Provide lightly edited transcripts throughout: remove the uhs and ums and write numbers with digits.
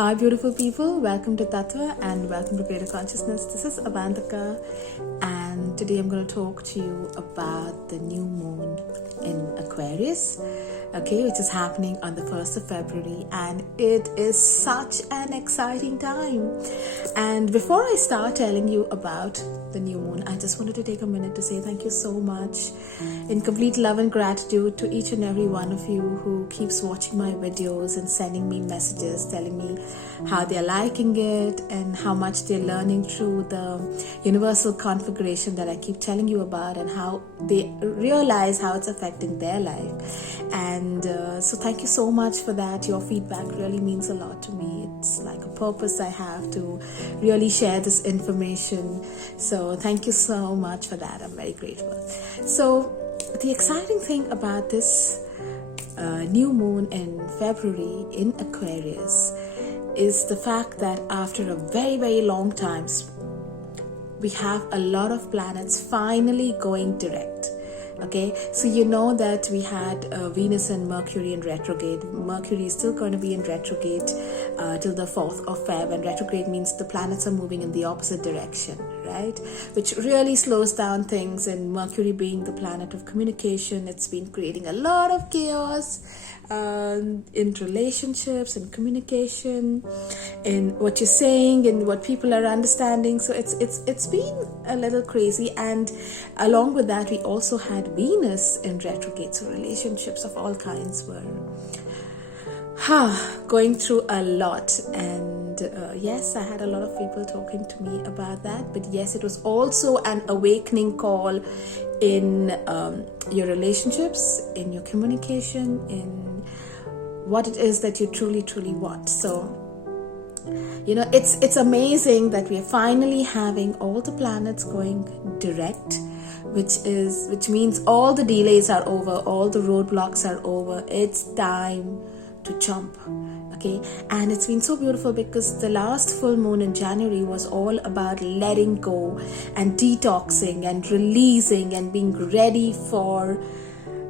Hi beautiful people, welcome to Tattva and welcome to Greater Consciousness. This is Avantika and today I'm going to talk to you about the new moon in Aquarius, which is happening on the 1st of February, and it is such an exciting time. And before I start telling you about the new moon, I just wanted to take a minute to say thank you so much in complete love and gratitude to each and every one of you who keeps watching my videos and sending me messages telling me how they're liking it and how much they're learning through the universal configuration that I keep telling you about, and how they realize how it's affecting their life. And so thank you so much for that. Your feedback really means a lot to me. It's like a purpose I have to really share this information. So thank you so much for that. I'm very grateful. So the exciting thing about this new moon in February in Aquarius is the fact that after a very, very long time, we have a lot of planets finally going direct. Okay, so you know that we had Venus and Mercury in retrograde. Mercury is still going to be in retrograde till the 4th of Feb, and retrograde means the planets are moving in the opposite direction, right? Which really slows down things, and Mercury being the planet of communication, it's been creating a lot of chaos in relationships and communication, in what you're saying and what people are understanding. So it's been a little crazy, and along with that we also had Venus in retrograde, so relationships of all kinds were going through a lot. And yes, I had a lot of people talking to me about that, but yes, it was also an awakening call in your relationships, in your communication, in what it is that you truly want. So you know, it's amazing that we are finally having all the planets going direct, which means all the delays are over, all the roadblocks are over. It's time to jump. Okay, and it's been so beautiful because the last full moon in January was all about letting go and detoxing and releasing and being ready for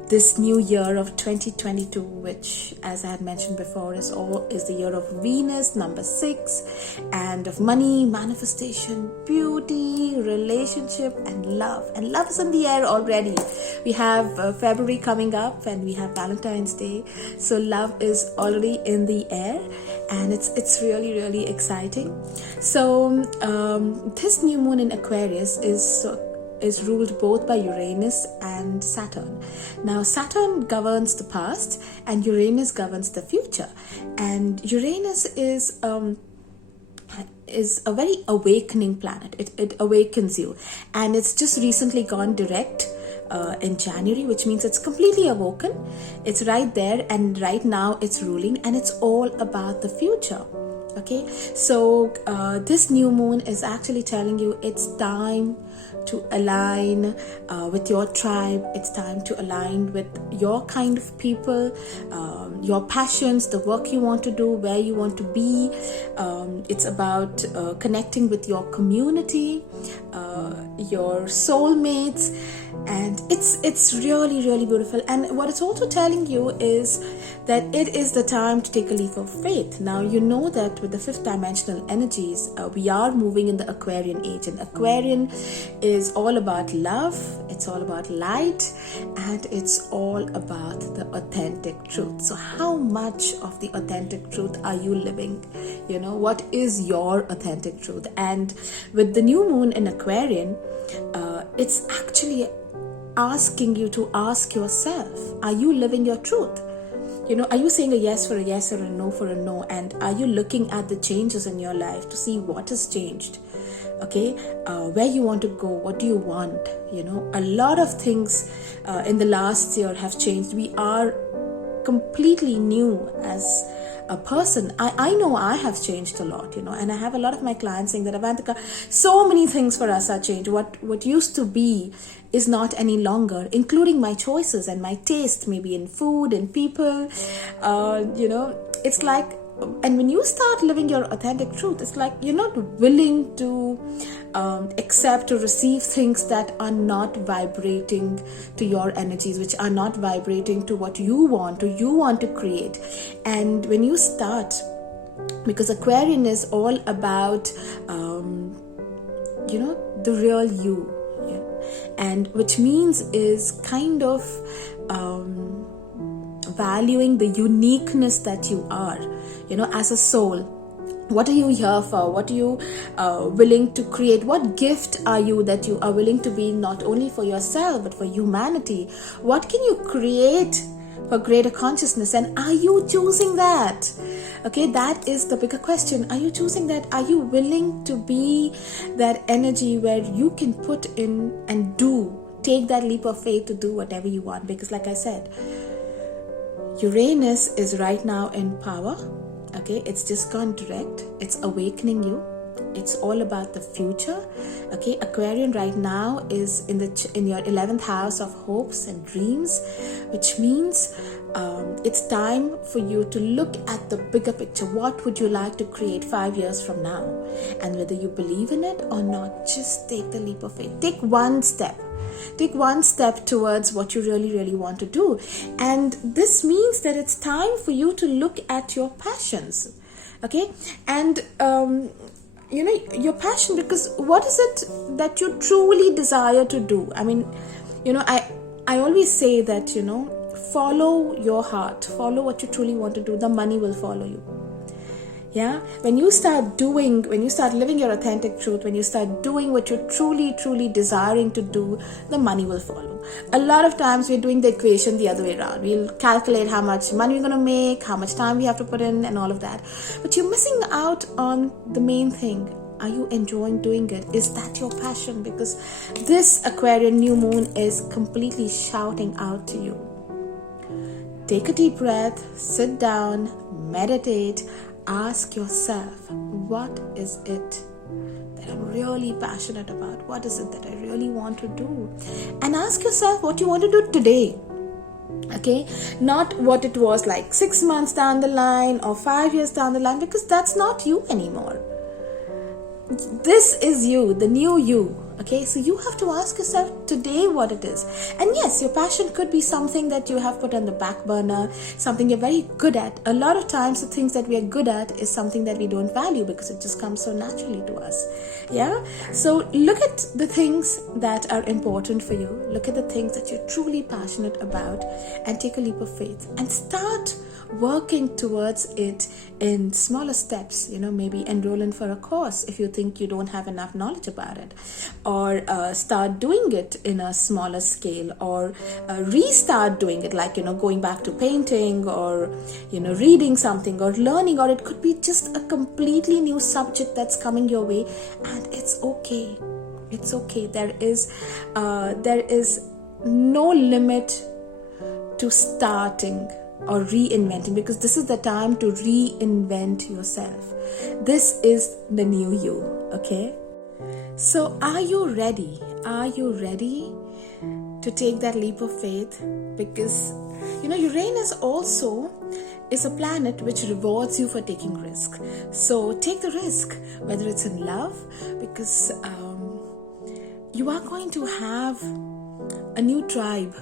this new year of 2022, which, as I had mentioned before, is the year of Venus, number 6, and of money, manifestation, beauty, relationship, and love. And love is in the air already. We have February coming up, and we have Valentine's Day, so love is already in the air, and it's really, really exciting. So this new moon in Aquarius is ruled both by Uranus and Saturn. Now Saturn governs the past and Uranus governs the future, and Uranus is a very awakening planet. It awakens you, and it's just recently gone direct in January, which means it's completely awoken. It's right there, and right now it's ruling, and it's all about the future. Okay, so this new moon is actually telling you it's time to align with your tribe. It's time to align with your kind of people, your passions, the work you want to do, where you want to be. It's about connecting with your community, your soulmates, and it's really, really beautiful. And what it's also telling you is that it is the time to take a leap of faith. Now you know that with the 5th dimensional energies, we are moving in the Aquarian age, and Aquarian is all about love, it's all about light, and it's all about the authentic truth. So how much of the authentic truth are you living? You know, what is your authentic truth? And with the new moon in Aquarian, it's actually asking you to ask yourself, are you living your truth? You know, are you saying a yes for a yes or a no for a no? And are you looking at the changes in your life to see what has changed? Okay, where you want to go, what do you want? You know, a lot of things in the last year have changed. We are completely new as a person. I know I have changed a lot, you know, and I have a lot of my clients saying that, Avantika, so many things for us are changed. What used to be is not any longer, including my choices and my taste, maybe in food and people. You know, it's like, and when you start living your authentic truth, it's like you're not willing to accept or receive things that are not vibrating to your energies, which are not vibrating to what you want or you want to create. And when you start because Aquarian is all about the real you, and which means is kind of valuing the uniqueness that you are, as a soul. What are you here for? What are you willing to create? What gift are you that you are willing to be, not only for yourself but for humanity? What can you create for greater consciousness, and are you choosing that? Okay, that is the bigger question. Are you choosing that? Are you willing to be that energy where you can put in and take that leap of faith to do whatever you want? Because like I said, Uranus is right now in power. Okay, it's just gone direct. It's awakening you. It's all about the future. Okay, Aquarian right now is in your 11th house of hopes and dreams, which means it's time for you to look at the bigger picture. What would you like to create 5 years from now? And whether you believe in it or not, just take the leap of faith. Take one step. Take one step towards what you really, really want to do. And this means that it's time for you to look at your passions. Okay, and your passion, because what is it that you truly desire to do? I mean, I always say that, follow your heart, follow what you truly want to do, the money will follow you. Yeah, when you start living your authentic truth, when you start doing what you're truly, truly desiring to do, the money will follow. A lot of times we're doing the equation the other way around. We'll calculate how much money we're going to make, how much time we have to put in, and all of that. But you're missing out on the main thing. Are you enjoying doing it? Is that your passion? Because this Aquarian new moon is completely shouting out to you. Take a deep breath, sit down, meditate. Ask yourself, what is it that I'm really passionate about? What is it that I really want to do? And ask yourself what you want to do today. Okay, not what it was like 6 months down the line or 5 years down the line, because that's not you anymore. This is you, the new you. Okay, so you have to ask yourself today what it is. And yes, your passion could be something that you have put on the back burner, something you're very good at. A lot of times the things that we are good at is something that we don't value because it just comes so naturally to us. Yeah, so look at the things that are important for you. Look at the things that you're truly passionate about and take a leap of faith and start working towards it in smaller steps. Maybe enroll in for a course if you think you don't have enough knowledge about it, or start doing it in a smaller scale, or restart doing it, like going back to painting, or reading something, or learning, or it could be just a completely new subject that's coming your way, and it's okay. It's okay. There is no limit to starting or reinventing, because this is the time to reinvent yourself. This is the new you. Okay, so are you ready? Are you ready to take that leap of faith? Because Uranus also is a planet which rewards you for taking risk. So take the risk, whether it's in love, because you are going to have a new tribe.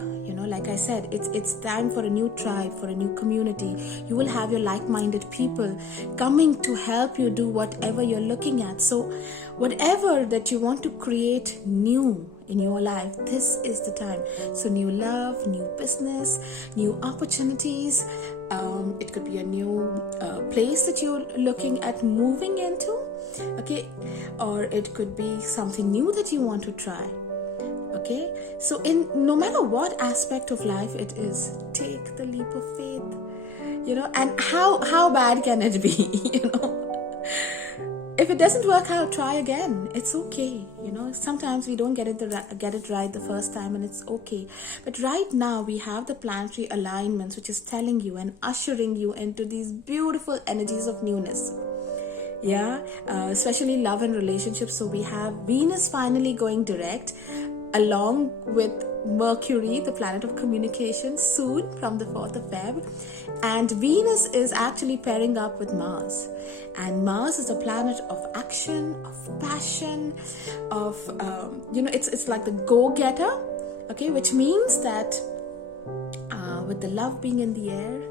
Like I said, it's time for a new tribe, for a new community. You will have your like-minded people coming to help you do whatever you're looking at. So whatever that you want to create new in your life, this is the time. So new love, new business, new opportunities. It could be a new place that you're looking at moving into. Okay, or it could be something new that you want to try. Okay, so no matter what aspect of life it is, take the leap of faith. And how bad can it be? If it doesn't work out, try again. It's okay. Sometimes we don't get it right the first time, and it's okay. But right now we have the planetary alignments, which is telling you and ushering you into these beautiful energies of newness. Yeah, especially love and relationships. So we have Venus finally going direct, along with Mercury, the planet of communication, soon from the 4th of Feb. And Venus is actually pairing up with Mars. And Mars is a planet of action, of passion, of, it's like the go-getter, okay, which means that with the love being in the air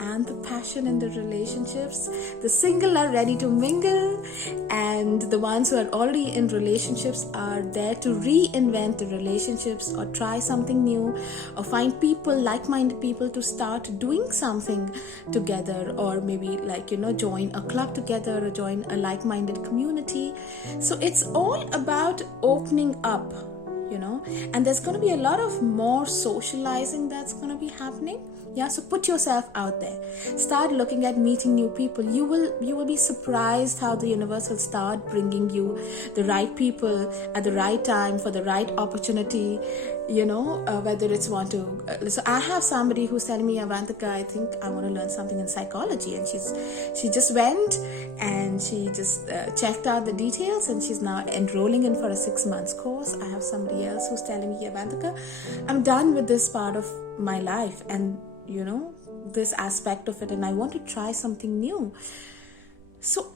and the passion in the relationships. The single are ready to mingle, and the ones who are already in relationships are there to reinvent the relationships or try something new or find people, like-minded people, to start doing something together, or maybe join a club together or join a like-minded community. So it's all about opening up, and there's going to be a lot of more socializing that's going to be happening. So put yourself out there, start looking at meeting new people. You will be surprised how the universe will start bringing you the right people at the right time for the right opportunity, whether it's so I have somebody who's telling me, Avantika, I think I want to learn something in psychology, and she just went and she just checked out the details, and she's now enrolling in for a 6 months course. I have somebody else who's telling me, Avantika, I'm done with this part of my life and this aspect of it, and I want to try something new. So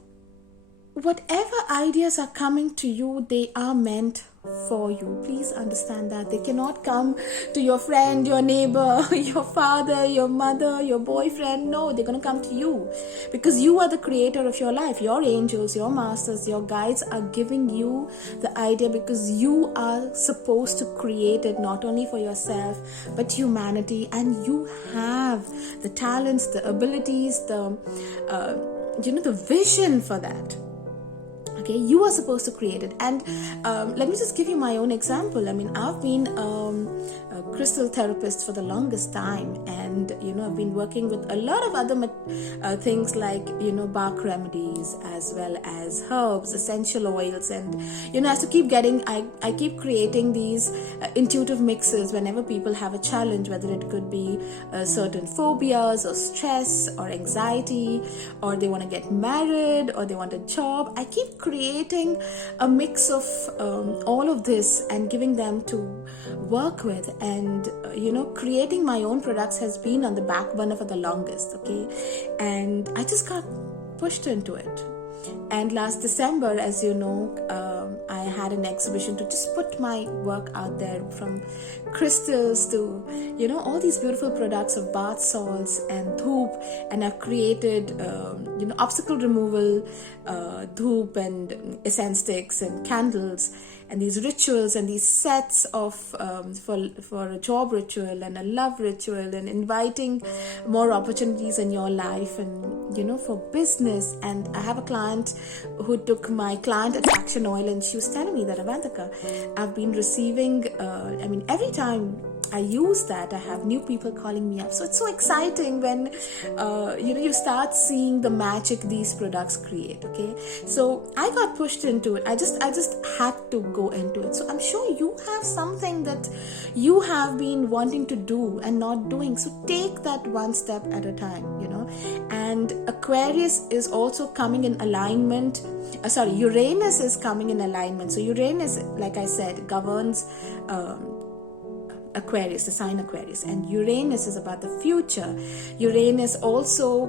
whatever ideas are coming to you, they are meant for you. Please understand that they cannot come to your friend, your neighbor, your father, your mother, your boyfriend. No, they're going to come to you, because you are the creator of your life. Your angels, your masters, your guides are giving you the idea, because you are supposed to create it, not only for yourself but humanity. And you have the talents, the abilities, the vision for that. Okay, you are supposed to create it. And let me just give you my own example. I mean, I've been a crystal therapist for the longest time, and I've been working with a lot of other things like bark remedies, as well as herbs, essential oils, and I have to keep getting, I keep creating these intuitive mixes whenever people have a challenge, whether it could be certain phobias or stress or anxiety, or they want to get married, or they want a job. I keep creating a mix of all of this and giving them to work with. And creating my own products has been on the back burner for the longest. Okay, and I just got pushed into it. And last December, as you know, I had an exhibition to just put my work out there, from crystals to all these beautiful products of bath salts and dhoop. And I've created obstacle removal dhoop and essence sticks and candles, and these rituals and these sets of for a job ritual and a love ritual, and inviting more opportunities in your life, and for business. And I have a client who took my client attraction oil, and she was telling me that, Avantika, I've been receiving every time I use that, I have new people calling me up. So it's so exciting when you start seeing the magic these products create. Okay, so I got pushed into it. I just had to go into it. So I'm sure you have something that you have been wanting to do and not doing. So take that one step at a time. And Aquarius is also coming in alignment. Uranus is coming in alignment. So Uranus, like I said, governs Aquarius, the sign Aquarius, and Uranus is about the future. Uranus also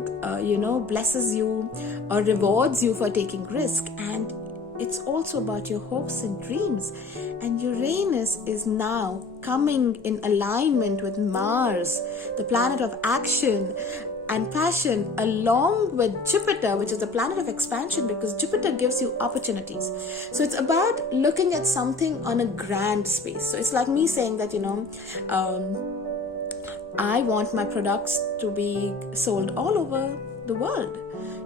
blesses you or rewards you for taking risk, and it's also about your hopes and dreams. And Uranus is now coming in alignment with Mars, the planet of action and passion, along with Jupiter, which is the planet of expansion, because Jupiter gives you opportunities. So it's about looking at something on a grand space. So it's like me saying that I want my products to be sold all over the world.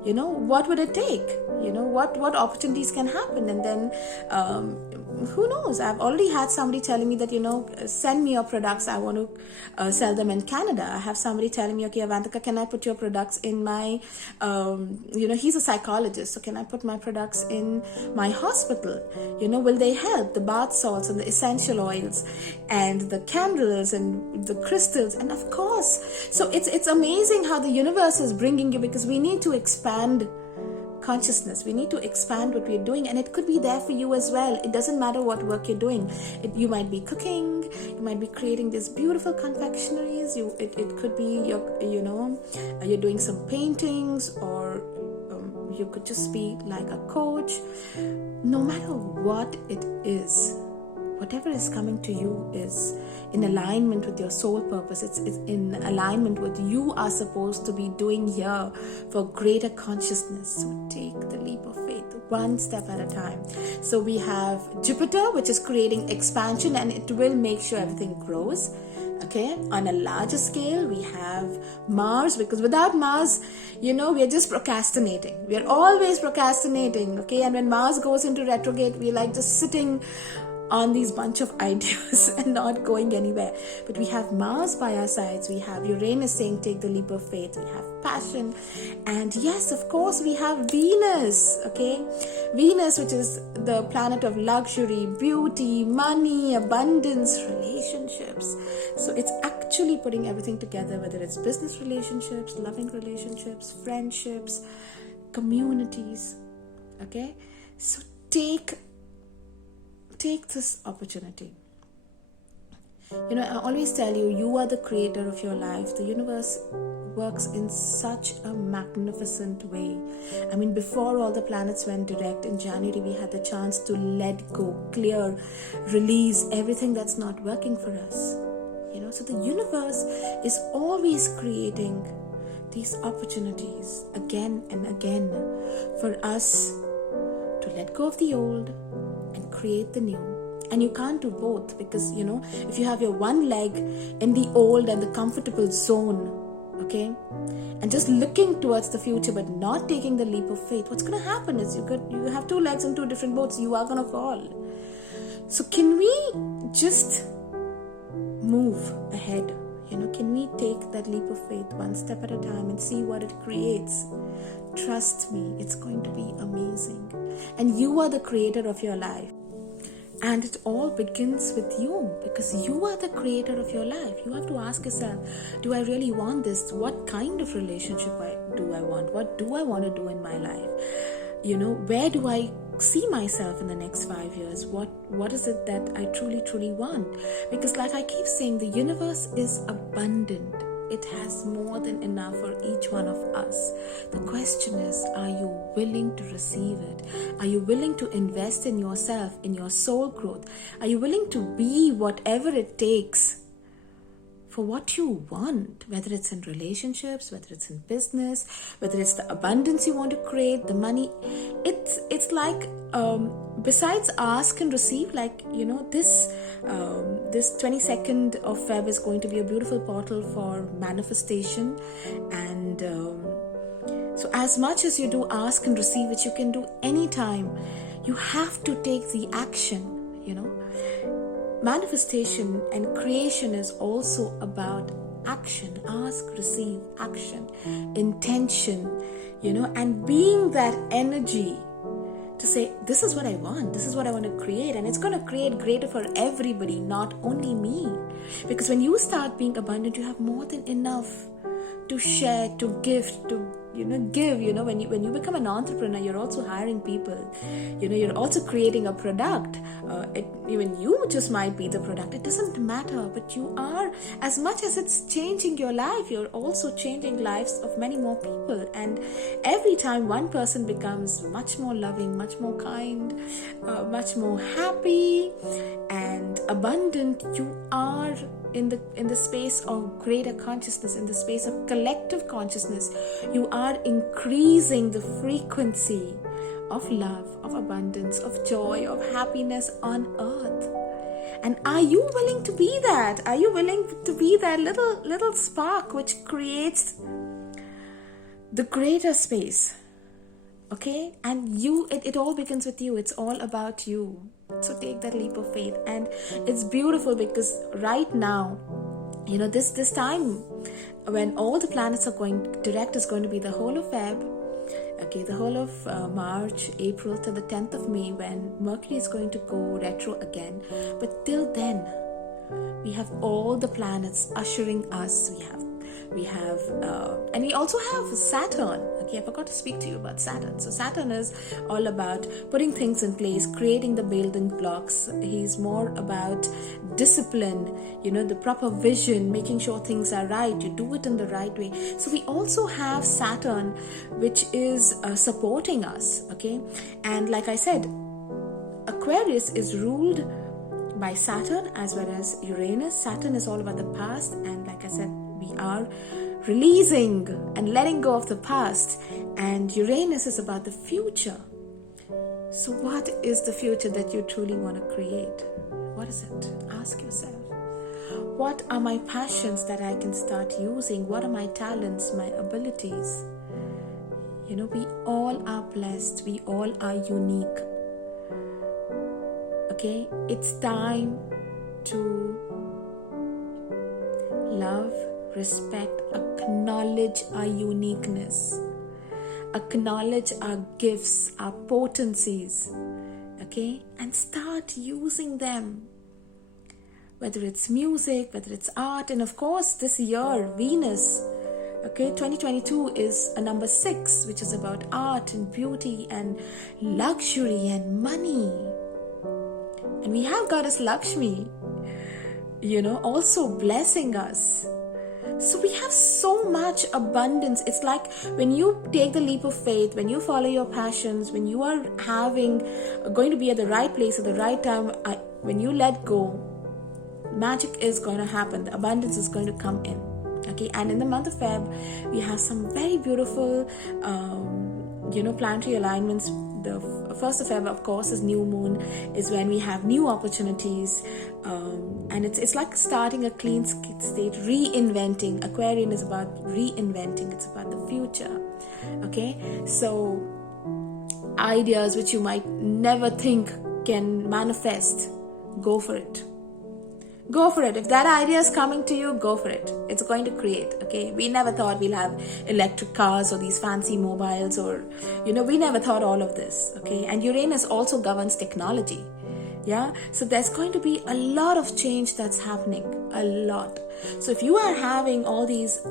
What would it take? What opportunities can happen? And then who knows? I've already had somebody telling me that, send me your products. I want to sell them in Canada. I have somebody telling me, okay, Avantika, can I put your products in my, he's a psychologist. So can I put my products in my hospital? Will they help? The bath salts and the essential oils and the candles and the crystals. And of course, so it's amazing how the universe is bringing you, because we need to expand consciousness. We need to expand what we're doing, and it could be there for you as well. It doesn't matter what work you're doing. You might be cooking, you might be creating these beautiful confectionaries. It could be you're doing some paintings, or you could just be like a coach. No matter what it is, whatever is coming to you is in alignment with your soul purpose. It's in alignment with you are supposed to be doing here for greater consciousness. So take the leap of faith, one step at a time. So we have Jupiter, which is creating expansion, and it will make sure everything grows. Okay, on a larger scale, we have Mars, because without Mars, we are just procrastinating. We are always procrastinating. Okay, and when Mars goes into retrograde, we're like just sitting on these bunch of ideas and not going anywhere. But we have Mars by our sides. We have Uranus saying take the leap of faith. We have passion, and yes, of course, we have Venus. Okay, Venus, which is the planet of luxury, beauty, money, abundance, relationships. So it's actually putting everything together, whether it's business relationships, loving relationships, friendships, communities. Okay, so take this opportunity. I always tell you, you are the creator of your life. The universe works in such a magnificent way. I mean, before all the planets went direct in January, we had the chance to let go, clear, release everything that's not working for us. So the universe is always creating these opportunities again and again for us to let go of the old and create the new. And you can't do both, because if you have your one leg in the old and the comfortable zone, okay, and just looking towards the future but not taking the leap of faith, what's going to happen is you have two legs in two different boats. You are going to fall. So can we just move ahead? Can we take that leap of faith one step at a time and see what it creates? Trust me, it's going to be amazing. And you are the creator of your life. And it all begins with you, because you are the creator of your life. You have to ask yourself, do I really want this? What kind of relationship do I want? What do I want to do in my life? Where do I see myself in the next 5 years? What is it that I truly want? Because like I keep saying, the universe is abundant. It has more than enough for each one of us. The question is, are you willing to receive it? Are you willing to invest in yourself, in your soul growth? Are you willing to be whatever it takes for what you want, whether it's in relationships, whether it's in business, whether it's the abundance you want to create, the money? It's like, besides ask and receive, this 22nd of Feb is going to be a beautiful portal for manifestation. And so as much as you do ask and receive, which you can do anytime, you have to take the action. Manifestation and creation is also about action. Ask, receive, action, intention, and being that energy to say, this is what I want, this is what I want to create, and it's going to create greater for everybody, not only me. Because when you start being abundant, you have more than enough to share, to gift, to give. When you become an entrepreneur, you're also hiring people. You're also creating a product. Even you just might be the product. It doesn't matter, but you are, as much as it's changing your life, you're also changing lives of many more people. And every time one person becomes much more loving, much more kind, much more happy and abundant, you are in the space of greater consciousness, in the space of collective consciousness. You are increasing the frequency of love, of abundance, of joy, of happiness on earth. And are you willing to be that? Are you willing to be that little spark which creates the greater space? Okay? And it all begins with you. It's all about you. So take that leap of faith. And it's beautiful because right now, this time when all the planets are going direct is going to be the whole of Feb, okay, the whole of March, April to the 10th of May, when Mercury is going to go retro again. But till then, we have all the planets ushering us. We have and we also have Saturn. Okay, I forgot to speak to you about Saturn. So Saturn is all about putting things in place, creating the building blocks. He's more about discipline, the proper vision, making sure things are right, you do it in the right way. So we also have Saturn, which is supporting us. Okay, and like I said, Aquarius is ruled by Saturn as well as Uranus. Saturn is all about the past, and like I said, we are releasing and letting go of the past, and Uranus is about the future. So what is the future that you truly want to create? What is it? Ask yourself. What are my passions that I can start using? What are my talents, my abilities? We all are blessed. We all are unique. Okay? It's time to love, respect, acknowledge our uniqueness. Acknowledge our gifts, our potencies. Okay? And start using them. Whether it's music, whether it's art, and of course this year, Venus, 2022 is a number 6, which is about art and beauty and luxury and money. And we have Goddess Lakshmi, also blessing us. So we have so much abundance. It's like when you take the leap of faith, when you follow your passions, when you are going to be at the right place at the right time, when you let go, magic is going to happen. The abundance is going to come in. Okay, and in the month of Feb, we have some very beautiful, planetary alignments. The 1st of Feb, of course, is new moon, is when we have new opportunities, and it's like starting a clean state, reinventing. Aquarian is about reinventing. It's about the future. Okay, so ideas which you might never think can manifest, go for it. Go for it. If that idea is coming to you, go for it. It's going to create. Okay, we never thought we'll have electric cars or these fancy mobiles, or we never thought all of this. Okay, and Uranus also governs technology. Yeah, so there's going to be a lot of change that's happening, a lot. So if you are having all these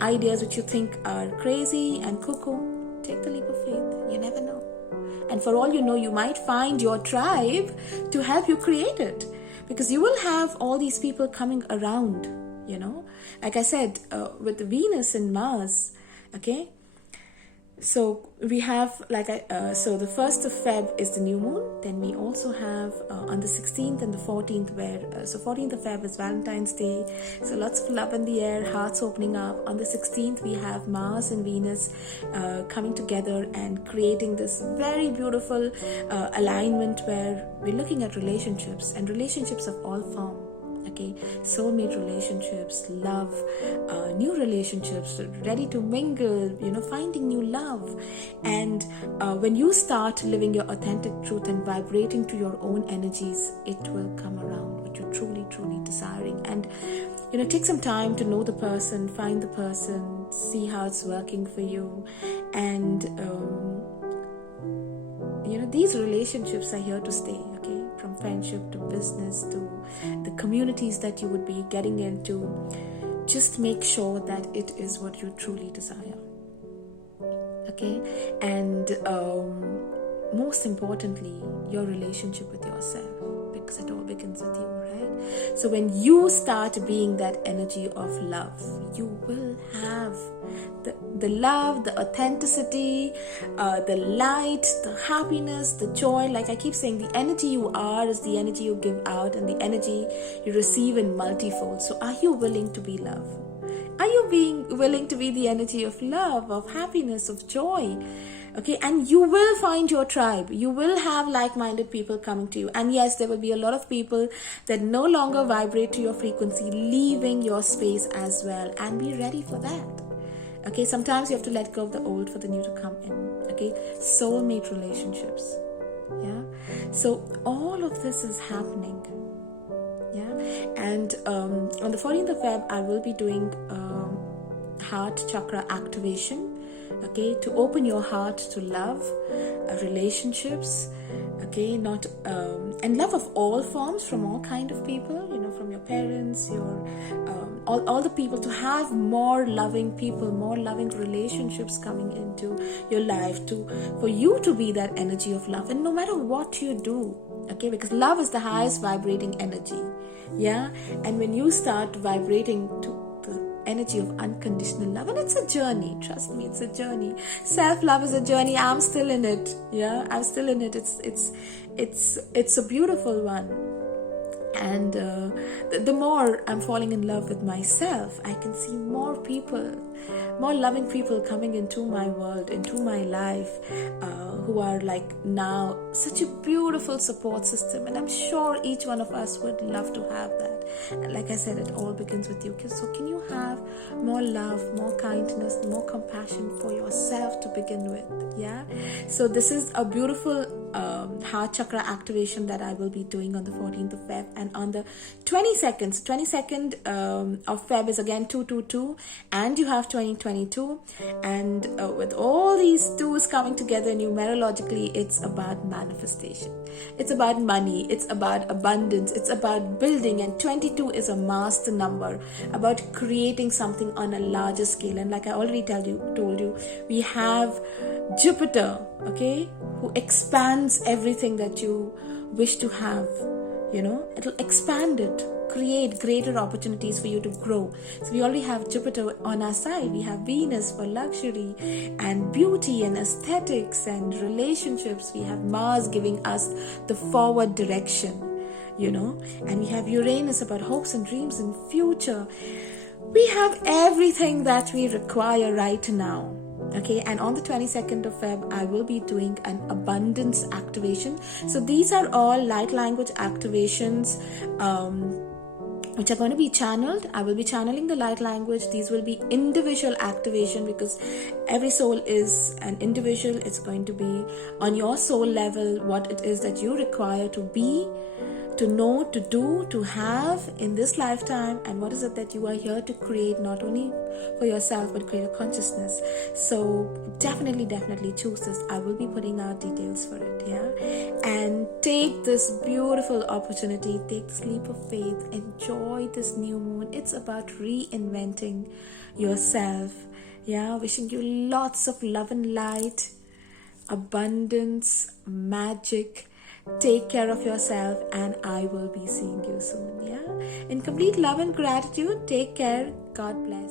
ideas which you think are crazy and cuckoo, take the leap of faith. You never know, and for all you know, you might find your tribe to help you create it. Because you will have all these people coming around, like I said, with Venus and Mars, okay? So we have, so the 1st of Feb is the new moon. Then we also have on the 16th and the 14th, where, so 14th of Feb is Valentine's Day. So lots of love in the air, hearts opening up. On the 16th, we have Mars and Venus coming together and creating this very beautiful alignment where we're looking at relationships, and relationships of all forms. Okay, soulmate relationships, love, new relationships, ready to mingle, finding new love. And when you start living your authentic truth and vibrating to your own energies, it will come around what you're truly, truly desiring. And take some time to know the person, find the person, see how it's working for you. And these relationships are here to stay. Okay, from friendship to business to the communities that you would be getting into. Just make sure that it is what you truly desire. Okay, and most importantly, your relationship with yourself, because it all begins with you, right? So when you start being that energy of love, you will have the love, the authenticity, the light, the happiness, the joy. Like I keep saying, the energy you are is the energy you give out, and the energy you receive in multifold. So are you willing to be love? Are you willing to be the energy of love, of happiness, of joy? Okay, and you will find your tribe. You will have like-minded people coming to you. And yes, there will be a lot of people that no longer vibrate to your frequency, leaving your space as well. And be ready for that. Okay, sometimes you have to let go of the old for the new to come in. Okay, soulmate relationships. Yeah, so all of this is happening. Yeah, and on the 14th of Feb, I will be doing heart chakra activation. Okay, to open your heart to love, relationships, okay, not and love of all forms, from all kind of people, from your parents, your all the people, to have more loving people, more loving relationships coming into your life, for you to be that energy of love. And no matter what you do, okay, because love is the highest vibrating energy. Yeah, and when you start vibrating to energy of unconditional love, and it's a journey, trust me, it's a journey. Self-love is a journey. I'm still in it. Yeah, I'm still in it. It's a beautiful one. And the more I'm falling in love with myself, I can see more people, more loving people coming into my world, into my life, who are like now such a beautiful support system. And I'm sure each one of us would love to have that. And like I said, it all begins with you. So can you have more love, more kindness, more compassion for yourself to begin with? Yeah. So this is a beautiful heart chakra activation that I will be doing on the 14th of Feb, and on the 22nd of Feb is again 222, and you have 2022, and with all these twos coming together numerologically, it's about manifestation, it's about money, it's about abundance, it's about building, and 22 is a master number about creating something on a larger scale. And like I already told you, we have Jupiter, okay, who expands everything that you wish to have. It'll expand it, create greater opportunities for you to grow. So we already have Jupiter on our side. We have Venus for luxury and beauty and aesthetics and relationships. We have Mars giving us the forward direction, and we have Uranus about hopes and dreams and future. We have everything that we require right now. Okay, and on the 22nd of Feb, I will be doing an abundance activation. So these are all light language activations, which are going to be channeled. I will be channeling the light language. These will be individual activation because every soul is an individual. It's going to be on your soul level what it is that you require to be, to know, to do, to have in this lifetime, and what is it that you are here to create, not only for yourself but create a consciousness. So definitely choose this. I will be putting out details for it, yeah. And take this beautiful opportunity, take this leap of faith, enjoy this new moon. It's about reinventing yourself, yeah. Wishing you lots of love and light, abundance, magic. Take care of yourself, and I will be seeing you soon, yeah. In complete love and gratitude, take care. God bless.